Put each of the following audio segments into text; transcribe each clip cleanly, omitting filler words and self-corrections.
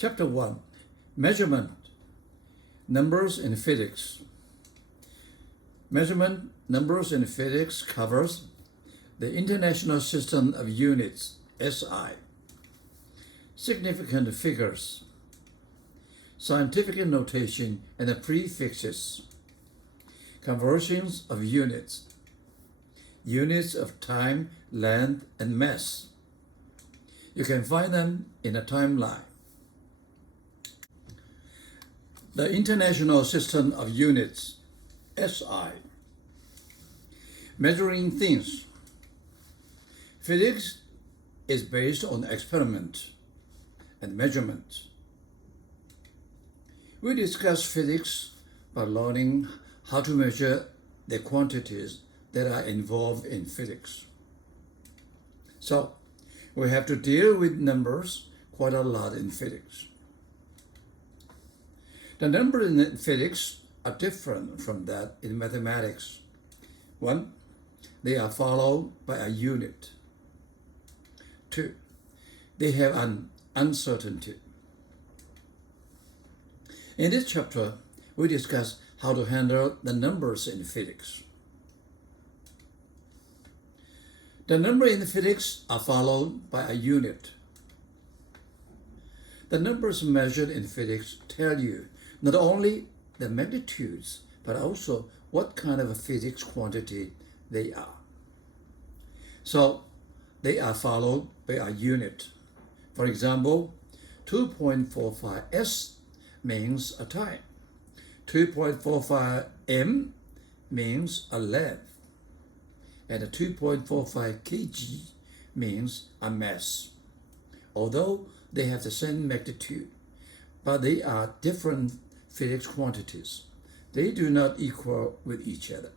Chapter 1. Measurement, Numbers in Physics. Measurement, Numbers in Physics covers the International System of Units, SI, significant figures, scientific notation and the prefixes, conversions of units, units of time, length, and mass. You can find them in a timeline. The International System of Units, SI. Measuring things. Physics is based on experiment and measurement. We discuss physics by learning how to measure the quantities that are involved in physics. So, we have to deal with numbers quite a lot in physics. The numbers in physics are different from that in mathematics. 1. They are followed by a unit. 2. They have an uncertainty. In this chapter, we discuss how to handle the numbers in physics. The numbers in physics are followed by a unit. The numbers measured in physics tell you not only the magnitudes, but also what kind of a physics quantity they are. So, they are followed by a unit. For example, 2.45 s means a time. 2.45 m means a length. And 2.45 kg means a mass. Although they have the same magnitude, but they are different physics quantities. They do not equal with each other.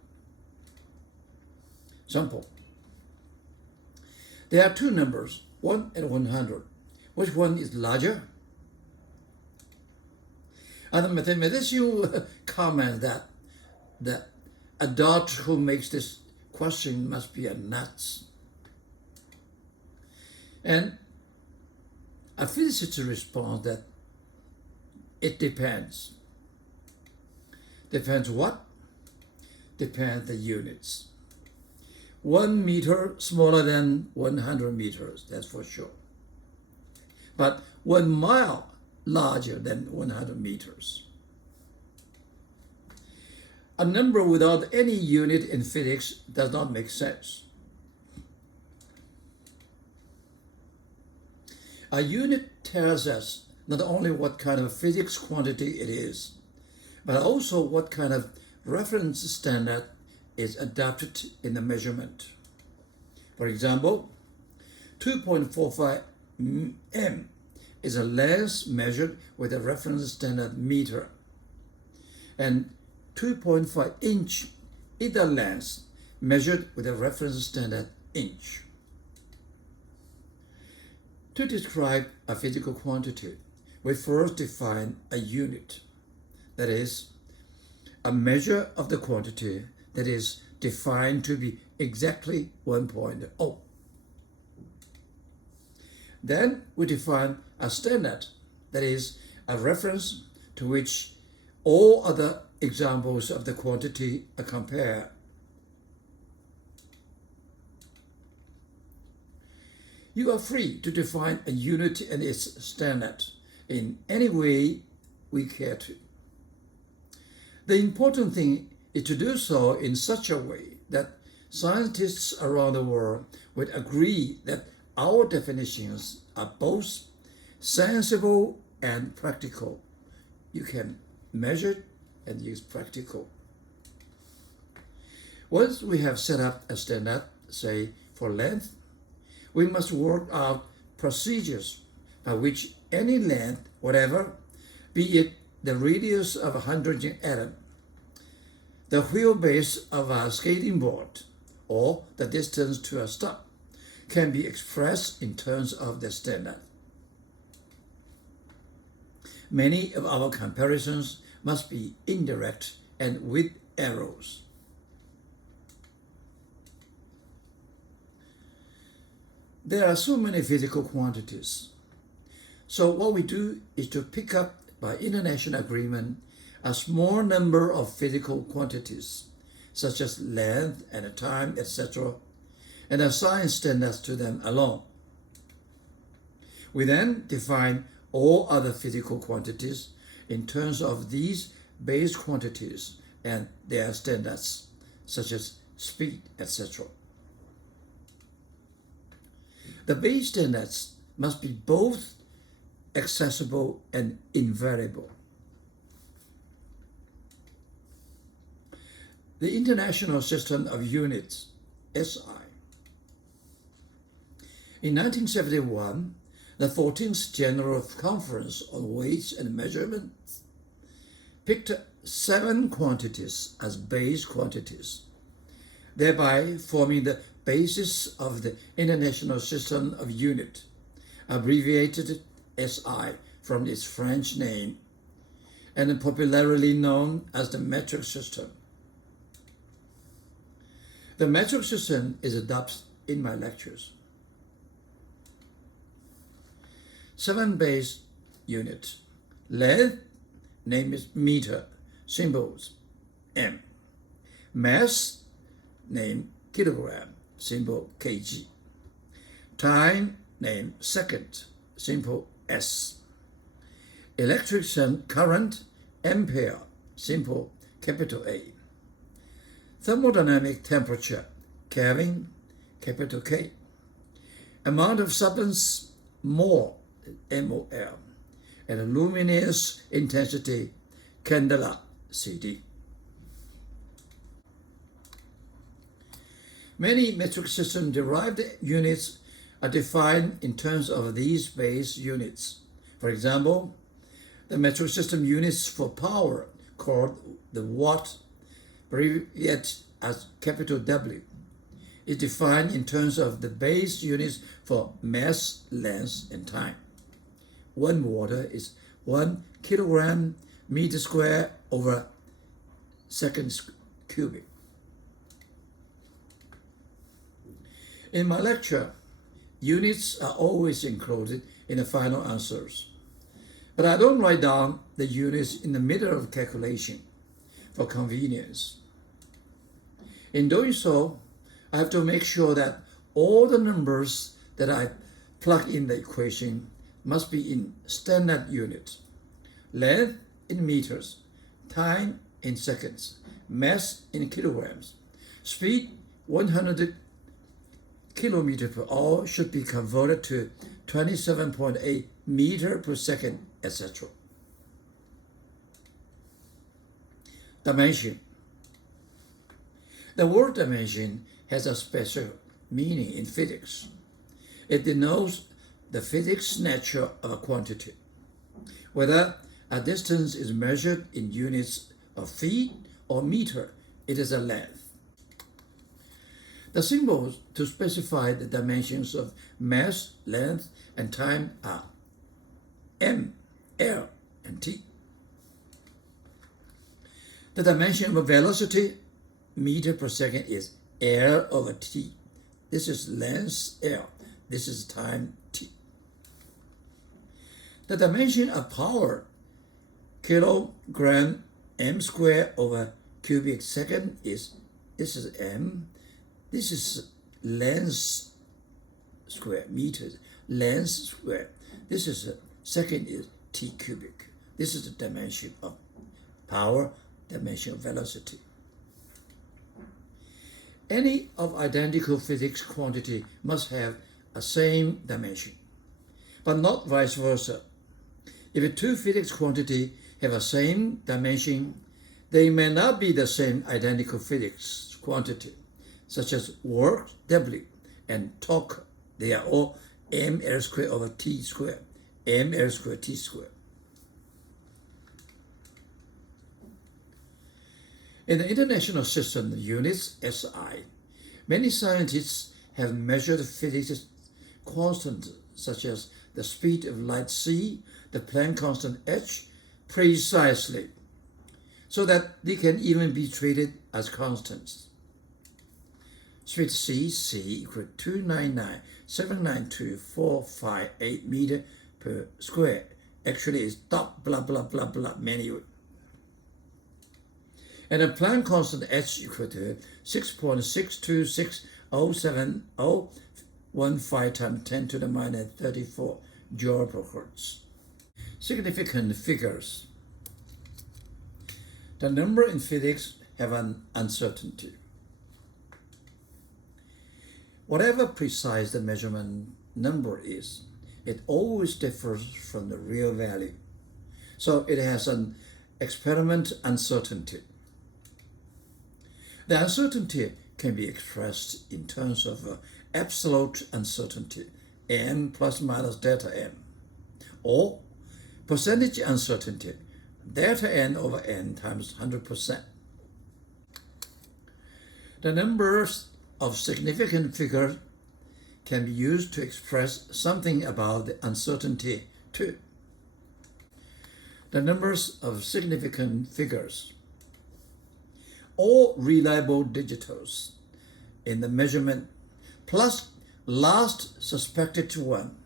Example. There are two numbers, 1 and 100. Which one is larger? And the mathematician comments that a adult who makes this question must be a nuts. And a physicist responds that it depends. Depends what? Depends the units. 1 meter smaller than 100 meters, that's for sure. But 1 mile larger than 100 meters. A number without any unit in physics does not make sense. A unit tells us not only what kind of physics quantity it is, but also what kind of reference standard is adopted in the measurement. For example, 2.45 m is a length measured with a reference standard meter, and 2.5 inch is the length measured with a reference standard inch. To describe a physical quantity, we first define a unit, that is, a measure of the quantity that is defined to be exactly 1.0. Then we define a standard, that is, a reference to which all other examples of the quantity are compared. You are free to define a unit and its standard in any way we care to. The important thing is to do so in such a way that scientists around the world would agree that our definitions are both sensible and practical. You can measure and use practical. Once we have set up a standard, say for length, we must work out procedures by which any length, whatever, be it the radius of a hydrogen atom, the wheelbase of a skating board, or the distance to a stop, can be expressed in terms of the standard. Many of our comparisons must be indirect and with arrows. There are so many physical quantities. So what we do is to pick up by international agreement a small number of physical quantities, such as length and time, etc., and assign standards to them alone. We then define all other physical quantities in terms of these base quantities and their standards, such as speed, etc. The base standards must be both accessible and invariable. The International System of Units, SI. In 1971, the 14th General Conference on Weights and Measurements picked 7 quantities as base quantities, thereby forming the basis of the International System of Units, abbreviated SI from its French name, and popularly known as the metric system. The metric system is adopted in my lectures. 7 base units. Length, name is meter, symbols M. Mass, name kilogram, symbol kg. Time, name second, symbol S. Electric current, ampere, symbol capital A. Thermodynamic temperature, Kelvin, capital K. Amount of substance, mole, MOL. And luminous intensity, candela, CD. Many metric system derived units are defined in terms of these base units. For example, the metric system units for power, called the watt, abbreviated as capital W, is defined in terms of the base units for mass, length, and time. 1 water is 1 kilogram meter square over second cubic. In my lecture, units are always included in the final answers, but I don't write down the units in the middle of calculation for convenience. In doing so, I have to make sure that all the numbers that I plug in the equation must be in standard units. Length in meters, time in seconds, mass in kilograms, speed 100 kilometer per hour should be converted to 27.8 meter per second, etc. Dimension. The word dimension has a special meaning in physics. It denotes the physics nature of a quantity, whether a distance is measured in units of feet or meter, it is a length. The symbols to specify the dimensions of mass, length, and time are M, L, and T. The dimension of velocity, meter per second, is L over T. This is length L. This is time T. The dimension of power, kilogram m squared over cubic second, this is m. This is length square, meters, length square. This is second is T cubic. This is the dimension of power, dimension of velocity. Any of identical physics quantity must have a same dimension, but not vice versa. If two physics quantity have a same dimension, they may not be the same identical physics quantity, such as work, W, and torque. They are all mL squared over T squared, mL squared T squared. In the International System of Units, SI, many scientists have measured physics constants such as the speed of light c, the Planck constant h, precisely, so that they can even be treated as constants. Speed c equals 299,792,458 meters per square. Actually, it's dot blah blah blah blah manual. And the Planck constant h equal to 6.62607015 times 10 to the minus 34 joule per hertz. Significant figures. The number in physics have an uncertainty. Whatever precise the measurement number is, it always differs from the real value. So it has an experiment uncertainty. The uncertainty can be expressed in terms of absolute uncertainty, n plus minus delta n, or percentage uncertainty, delta n over n times 100%. The numbers of significant figures can be used to express something about the uncertainty too. The numbers of significant figures. All reliable digitals in the measurement plus last suspected one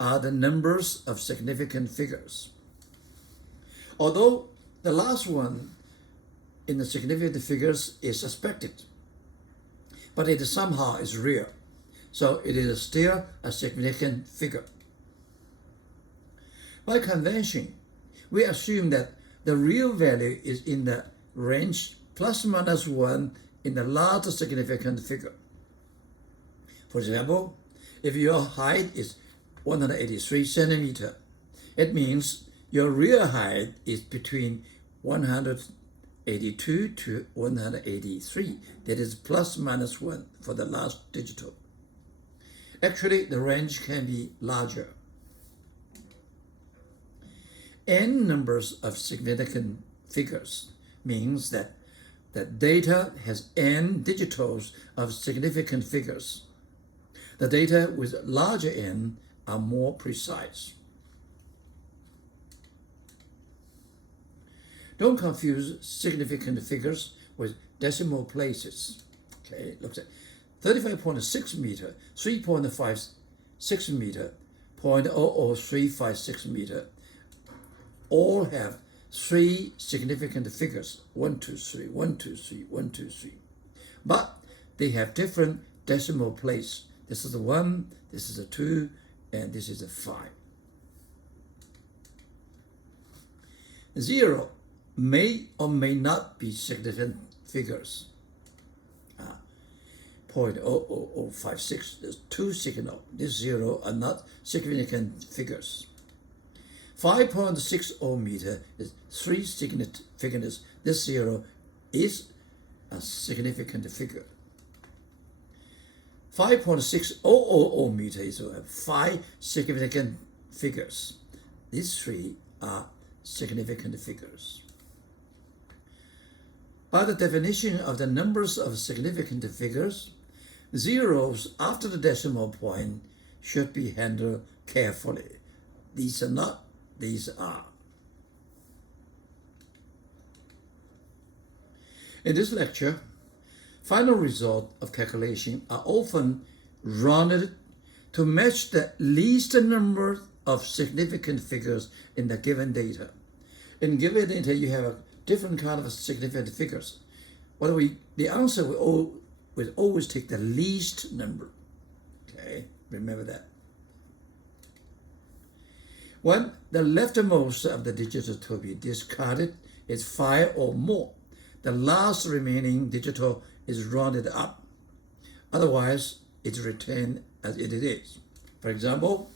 are the numbers of significant figures. Although the last one in the significant figures is suspected, but it somehow is real, so it is still a significant figure. By convention, we assume that the real value is in the range plus minus 1 in the large significant figure. For example, if your height is 183 centimeters, it means your real height is between 182 to 183. That is plus minus 1 for the last digital. Actually, the range can be larger. N numbers of significant figures means that the data has n digitals of significant figures. The data with larger n are more precise. Don't confuse significant figures with decimal places. Okay, look at 35.6 meter, 3.56 meter, 0.00356 meter, all have three significant figures, 1, 2, 3, 1, 2, 3, 1, 2, 3. But they have different decimal places. This is a 1, this is a 2, and this is a 5. 0 may or may not be significant figures. 0.00056, there's two signals. This 0 are not significant figures. 5.60 meter is three significant figures. This 0 is a significant figure. 5.600 meter is 5 significant figures. These three are significant figures. By the definition of the numbers of significant figures, zeros after the decimal point should be handled carefully. These are not, these are. In this lecture, final results of calculation are often rounded to match the least number of significant figures in the given data. In given data, you have a different kind of significant figures. The answer will always take the least number. Okay, remember that. When the leftmost of the digital to be discarded is 5 or more, the last remaining digital is rounded up. Otherwise, it's retained as it is. For example,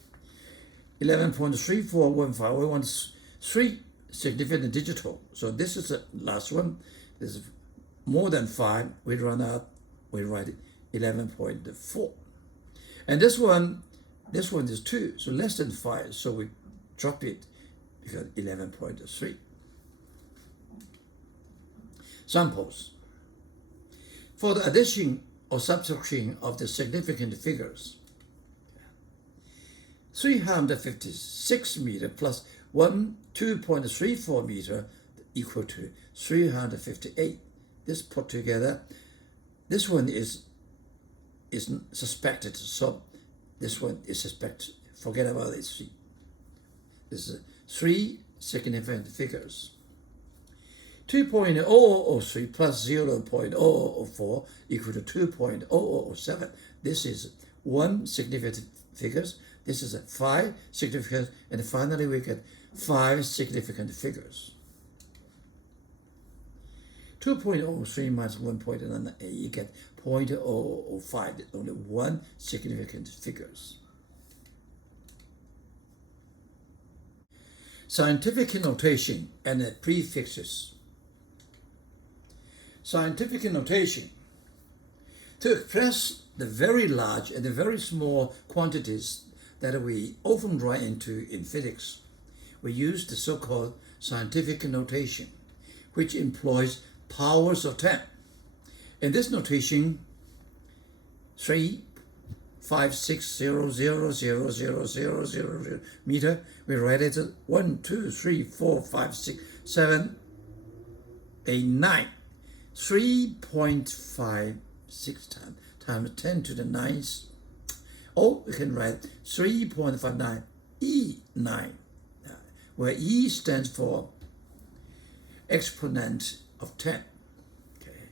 11.3415, we want 3 significant digital. So this is the last one. This is more than 5. We run out, we write 11.4. And this one is 2, so less than 5. So we drop it because 11.3. Samples. For the addition or subtraction of the significant figures, 356 meter plus 2.34 meter equal to 358. This put together, this one is suspected, so this one is suspected. Forget about this. This is 3 significant figures. 2.0003 plus 0.0004 equal to 2.0007. This is 1 significant figures. This is 5 significant, and finally we get 5 significant figures. 2.03 minus 1.98, you get 0.005, only 1 significant figures. Scientific notation and prefixes. Scientific notation. To express the very large and the very small quantities that we often run into in physics, we use the so-called scientific notation, which employs powers of 10. In this notation, 3.56000000 meter, we write it as 1, 2, 3, 4, 5, 6, 7, 8, 9. 3.56 times 10 to the 9th. Or we can write 3.59 E9, where E stands for exponent of 10. Okay.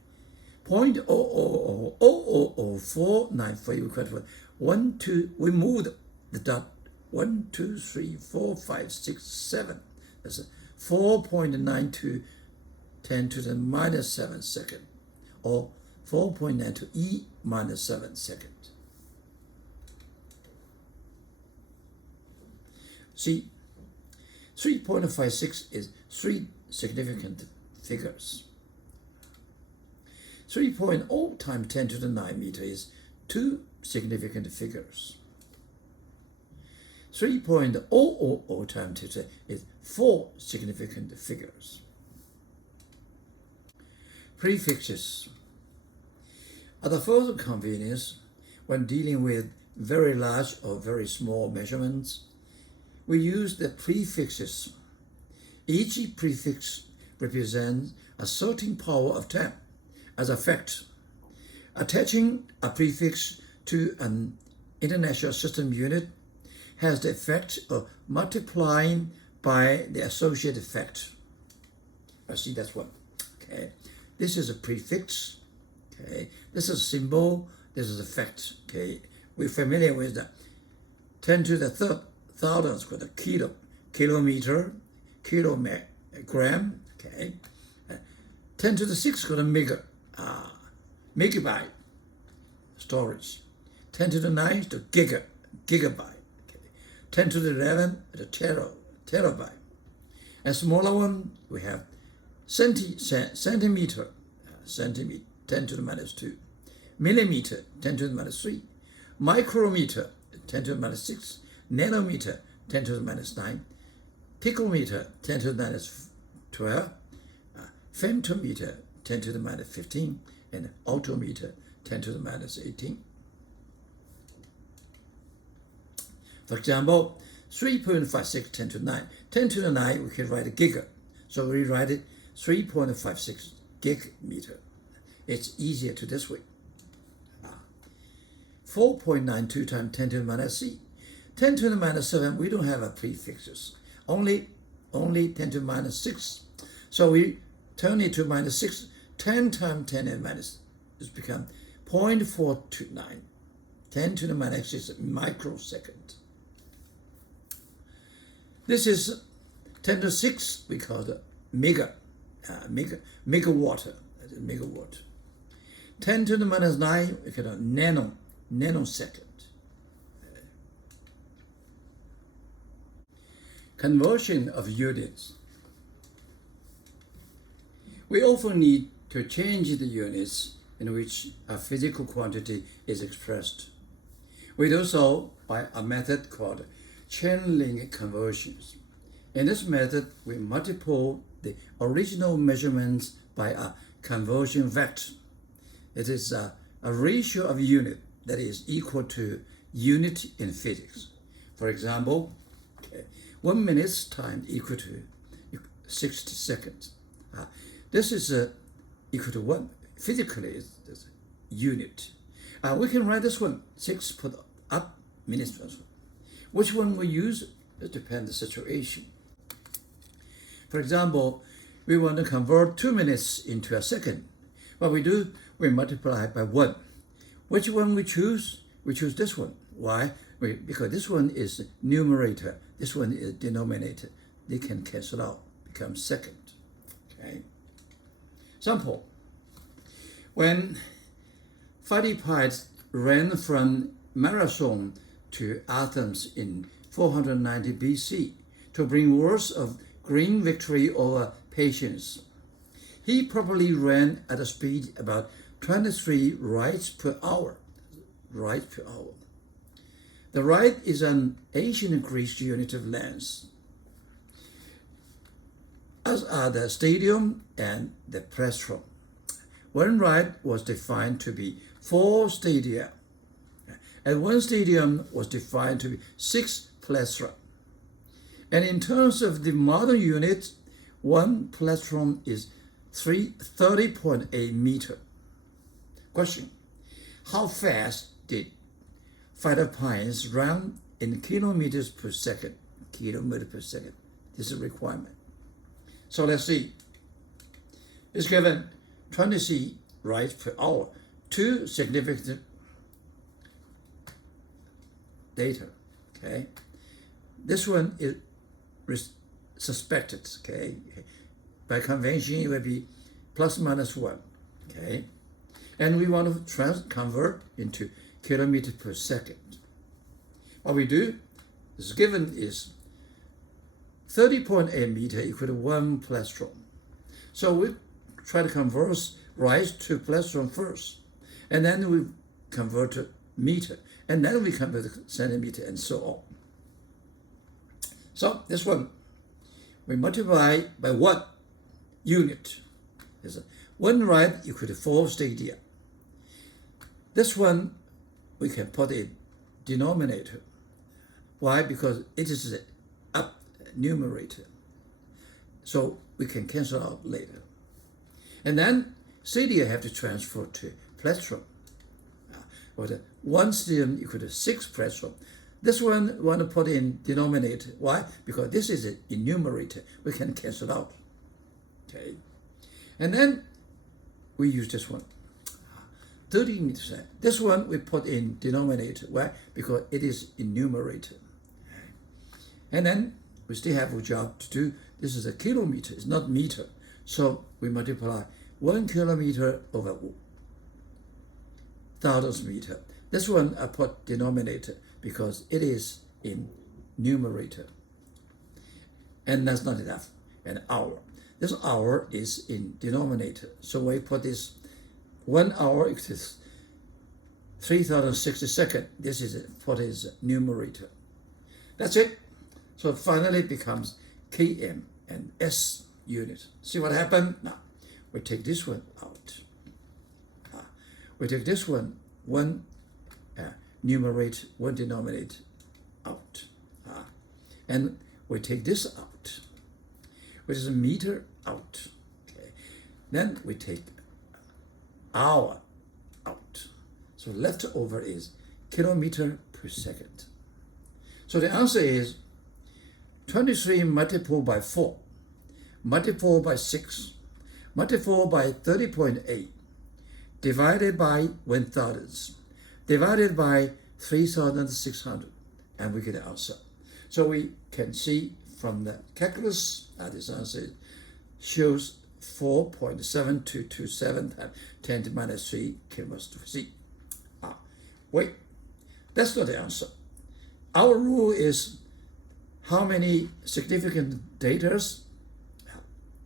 0.000049 equal to 1, 2, we move the dot 1, 2, 3, 4, 5, 6, 7. That's 4.92 10 to the minus 7 second, or 4.92 E minus 7 second. See, 3.56 is 3 significant figures. 3.0 times 10 to the 9 meter is 2 significant figures. 3.000 times 10 is 4 significant figures. Prefixes are the first convenience when dealing with very large or very small measurements. We use the prefixes. Each prefix represents a certain power of 10 as a fact. Attaching a prefix to an international system unit has the effect of multiplying by the associated fact. I see that's one. Okay. This is a prefix. Okay. This is a symbol. This is a fact. Okay. We're familiar with the 10 to the third thousandths with a kilo, kilometer, kilogram. Okay. 10 to the 6th got a megabyte storage. 10 to the 9th to gigabyte. Okay. 10 to the 11th the terabyte. And smaller one we have centimeter, 10 to the minus 2, millimeter, 10 to the minus 3, micrometer, 10 to the minus 6, nanometer, 10 to the minus 9, picometer, 10 to the minus 12, femtometer, 10 to the minus 15, and autometer, 10 to the minus 18. For example, 3.56, 10 to the 9. 10 to the 9, we can write a giga. So we write it 3.56 gig meter. It's easier to this way. 4.92 times 10 to the minus c. 10 to the minus 7, we don't have a prefixes. Only 10 to the minus 6. So we turn it to minus 6. 10 times 10 and minus is become 0.429. 10 to the minus 6 is a microsecond. This is 10 to 6, we call it megawatt. That is megawatt. 10 to the minus 9, we call it nanosecond. Conversion of units. We often need to change the units in which a physical quantity is expressed. We do so by a method called chain link conversions. In this method, we multiply the original measurements by a conversion vector. It is a ratio of unit that is equal to unit in physics. For example, 1 minute's time equal to 60 seconds. This is equal to 1. Physically, it's unit. We can write this one, 6 put up minutes. Which one we use? It depends on the situation. For example, we want to convert 2 minutes into a second. What we do, we multiply by 1. Which one we choose? We choose this one. Why? Because this one is numerator, this one is denominator. They can cancel out, become second. Okay. Example. When Philippides ran from Marathon to Athens in 490 BC to bring words of great victory over patience, he probably ran at a speed about 23 rides per hour. Rides per hour. The ride is an ancient Greek unit of length, as are the stadium and the plastron. One ride was defined to be 4 stadia, and one stadium was defined to be 6 plastron. And in terms of the modern unit, one plastron is 30.8 meter. Question: how fast did Philippides run in kilometers per second? Kilometer per second. This is a requirement. So let's see. It's given 23 rides per hour. 2 significant data. Okay. This one is suspected. Okay. By convention, it would be plus minus 1. Okay. And we want to convert into kilometer per second. What we do is given is 30.8 meter equal to 1 plastron. So we try to convert rise to plastron first, and then we convert to meter, and then we convert to centimeter, and so on. So this one, we multiply by 1 unit. Is 1 ride equal to 4 stadia. This one we can put in denominator. Why? Because it is an up numerator. So we can cancel out later. And then stadia have to transfer to plastron. Or the 1 stadium equal to 6 plastron. This one we want to put in denominator. Why? Because this is a numerator. We can cancel out. Okay. And then we use this one. 30 meters. This one we put in denominator. Why? Because it is in numerator. And then we still have a job to do. This is a kilometer. It's not meter. So we multiply 1 kilometer over 1,000 meter. This one I put denominator because it is in numerator. And that's not enough. An hour. This hour is in denominator. So we put this 1 hour is 3,060 seconds. This is put as numerator. That's it. So finally it becomes km and s unit. See what happened? Now we take this one out. We take this one, 1 numerator, 1 denominator out. And we take this out, which is a meter out. Okay. Then we take hour out. So left over is kilometer per second. So the answer is 23 multiplied by 4, multiplied by 6, multiplied by 30.8, divided by 1,000, divided by 3,600, and we get the answer. So we can see from the calculus that this answer shows 4.7227 times 10 to minus 3 kilograms to C. Wait, that's not the answer. Our rule is how many significant datas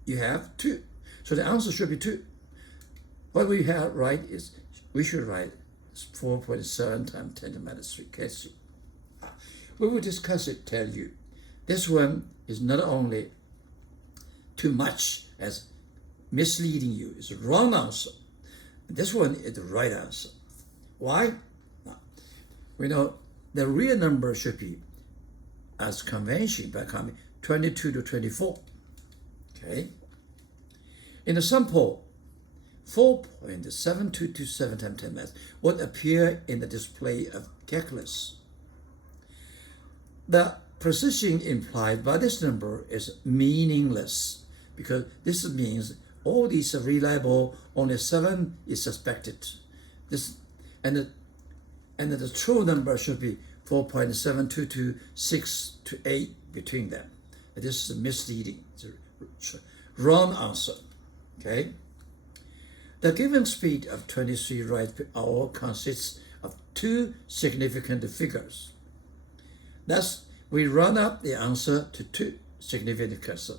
you have? 2. So the answer should be 2. What we have right is we should write 4.7 times 10 to minus 3. Okay? We will discuss it, tell you. This one is not only too much as misleading you. It's a wrong answer. This one is the right answer. Why? We know the real number should be, as convention, by coming 22 to 24. Okay? In the sample, 4.7227 times 10 minutes would appear in the display of calculus. The precision implied by this number is meaningless because this means all these are reliable, only 7 is suspected. This and the true number should be 4.7226 to 8 between them. This is misleading. It's a wrong answer. Okay. The given speed of 23 rides per hour consists of 2 significant figures. Thus, we run up the answer to 2 significant figures.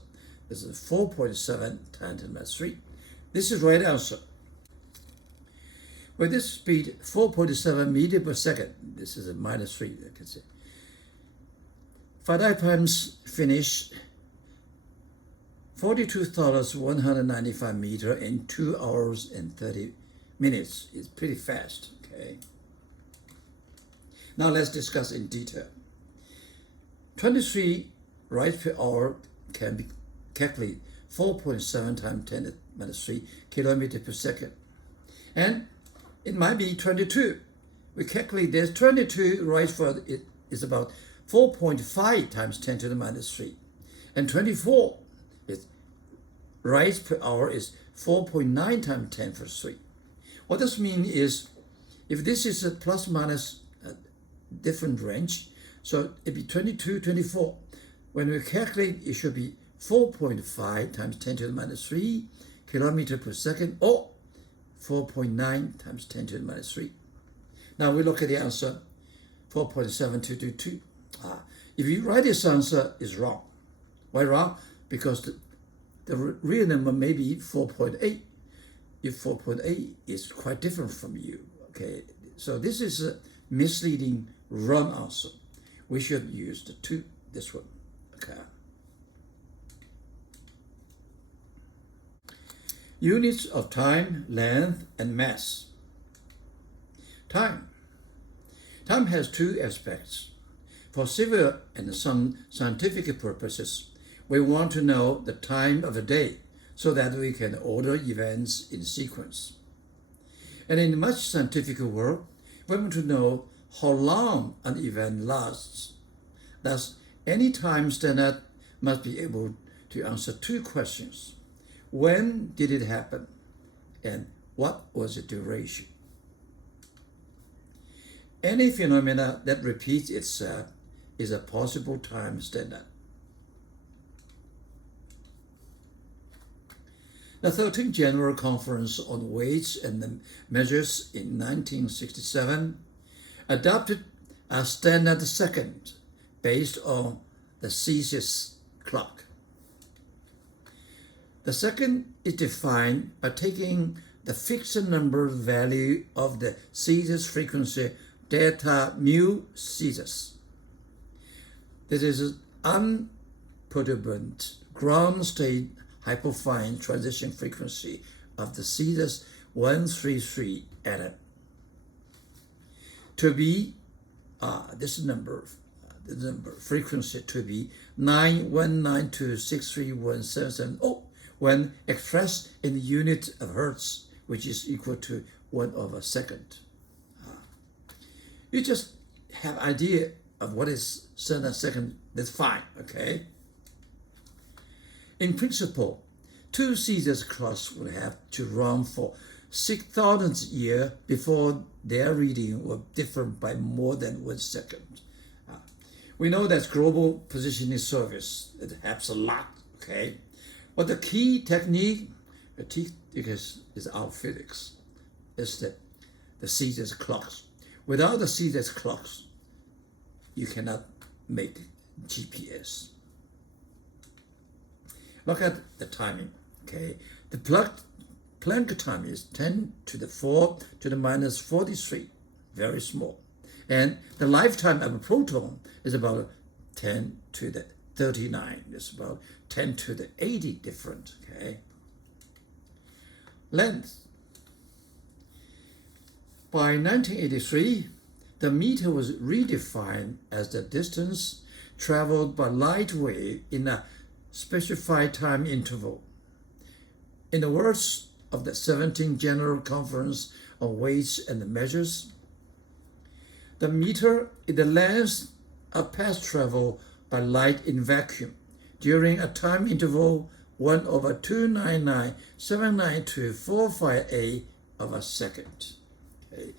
This is 4.7 times 10 minus 3. This is the right answer. With this speed, 4.7 meters per second, this is a minus 3, I can say. Finite times finish 42,195 meters in 2 hours and 30 minutes. It's pretty fast, okay? Now let's discuss in detail. 23 rides per hour can be calculated 4.7 times 10 minus 3 kilometers per second. And it might be 22. We calculate this 22 rides for it is about 4.5 times 10 to the minus 3. And 24 is rides per hour is 4.9 times 10 to the 3. What this means is if this is a plus minus different range, so it'd be 22, 24. When we calculate, it should be 4.5 times 10 to the minus 3 kilometers per second, or 4.9 times 10 to the minus 3. Now we look at the answer, 4.7222. If you write this answer, is wrong. Why wrong? Because the real number may be 4.8. If 4.8 is quite different from you, okay? So this is a misleading, wrong answer. We should use the 2, this one, okay? Units of time, length, and mass. Time. Time has 2 aspects. For civil and some scientific purposes, we want to know the time of a day so that we can order events in sequence. And in much scientific work, we want to know how long an event lasts. Thus, any time standard must be able to answer 2 questions. When did it happen? And what was the duration? Any phenomena that repeats itself is a possible time standard. The 13th General Conference on Weights and Measures in 1967 adopted a standard second based on the Celsius clock. The second is defined by taking the fixed number value of the Celsius frequency delta mu Celsius. This is an unperturbed ground state hyperfine transition frequency of the Celsius 133 atom. To be this number frequency to be 919263177 when expressed in the unit of hertz, which is equal to 1/2 second. You just have idea of what is standard second, that's fine, okay? In principle, 2 Celsius clocks would have to run for 6,000 years before their reading will differ by more than 1 second. We know that global positioning service, it helps a lot, okay? But the key technique is our physics, is the Celsius clocks. Without the Celsius clocks, you cannot make GPS. Look at the timing, okay? The Planck time is 10 to the 4 to the minus 43, very small. And the lifetime of a proton is about 10 to the 39. It's about 10 to the 80 different, okay? Length. By 1983, the meter was redefined as the distance traveled by light wave in a specified time interval. In the words of the 17th General Conference on Weights and Measures, the meter is the length of path travel by light in vacuum during a time interval 1 over 299,792,458 of a second. Okay.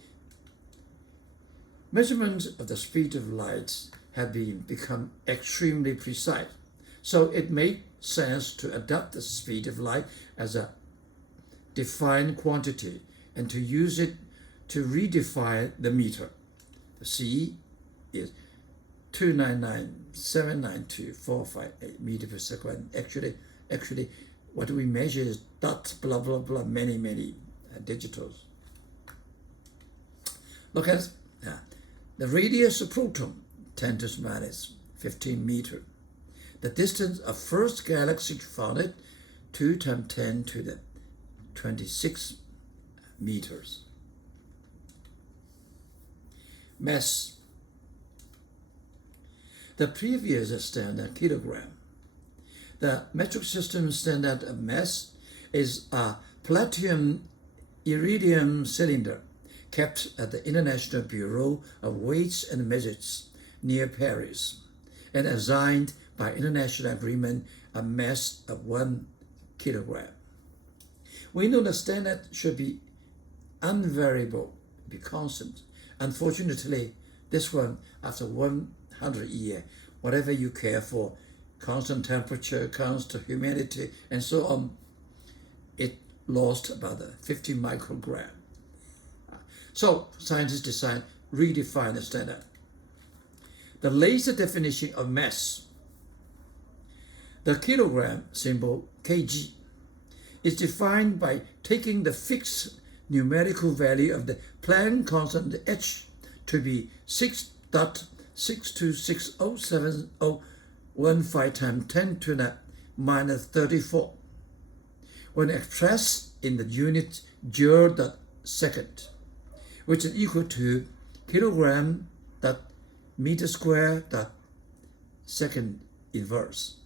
Measurements of the speed of light have become extremely precise, so it makes sense to adopt the speed of light as a defined quantity and to use it to redefine the meter. The C is 299,792,458 meter per second. Actually, what we measure is dots, blah, blah, blah, many digitals. Look at the radius of proton, 10 to the minus 15 meter. The distance of first galaxy found, 2 times 10 to the 26 meters. Mass. The previous standard kilogram. The metric system standard of mass is a platinum iridium cylinder kept at the International Bureau of Weights and Measures near Paris and assigned by international agreement a mass of 1 kilogram. We know the standard should be unvariable, be constant. Unfortunately, this one, after 100 years, whatever you care for, constant temperature, constant humidity, and so on, it lost about 50 microgram. So scientists decided to redefine the standard. The latest definition of mass, the kilogram symbol kg, is defined by taking the fixed numerical value of the Planck constant h to be 6.6260715 times 10 to the minus 34 when expressed in the unit joule/second, which is equal to kilogram.meter-square/second inverse,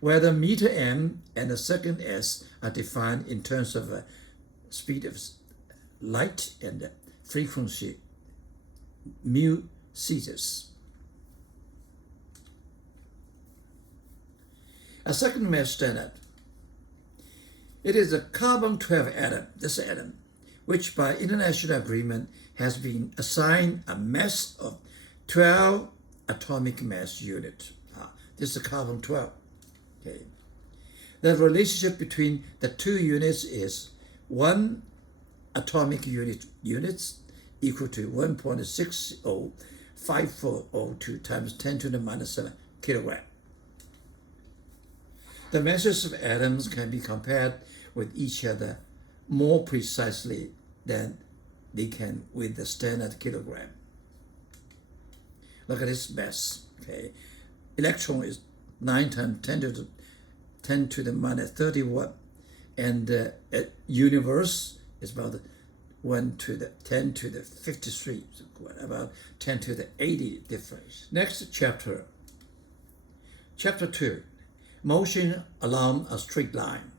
where the meter m and the second s are defined in terms of speed of light and frequency mu cetus. A second mass standard. It is a carbon-12 atom, this atom, which by international agreement has been assigned a mass of 12 atomic mass unit. This is carbon-12. Okay. The relationship between the two units is 1 atomic units equal to 1.605402 times 10 to the minus 7 kilogram. The masses of atoms can be compared with each other more precisely than they can with the standard kilogram. Look at this mass. Okay, electron is 9 times 10 to the minus 31, and universe is about 1 to the 10 to the 53, so about 10 to the 80 difference. Next chapter. Chapter 2. Motion along a straight line.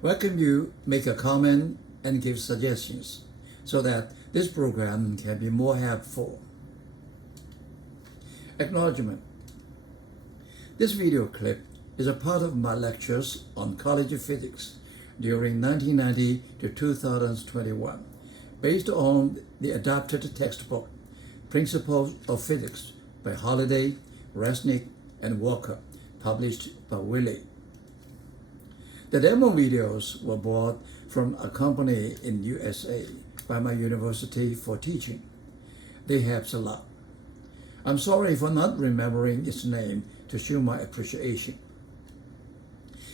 Welcome you make a comment and give suggestions so that this program can be more helpful. Acknowledgement. This video clip is a part of my lectures on college of physics during 1990 to 2021, based on the adapted textbook Principles of Physics by Holliday, Resnick, and Walker, published by Wiley. The demo videos were bought from a company in USA by my university for teaching. They help a lot. I'm sorry for not remembering its name to show my appreciation.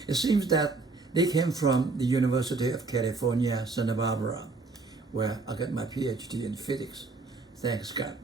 It seems that they came from the University of California, Santa Barbara, where I got my PhD in physics. Thanks God.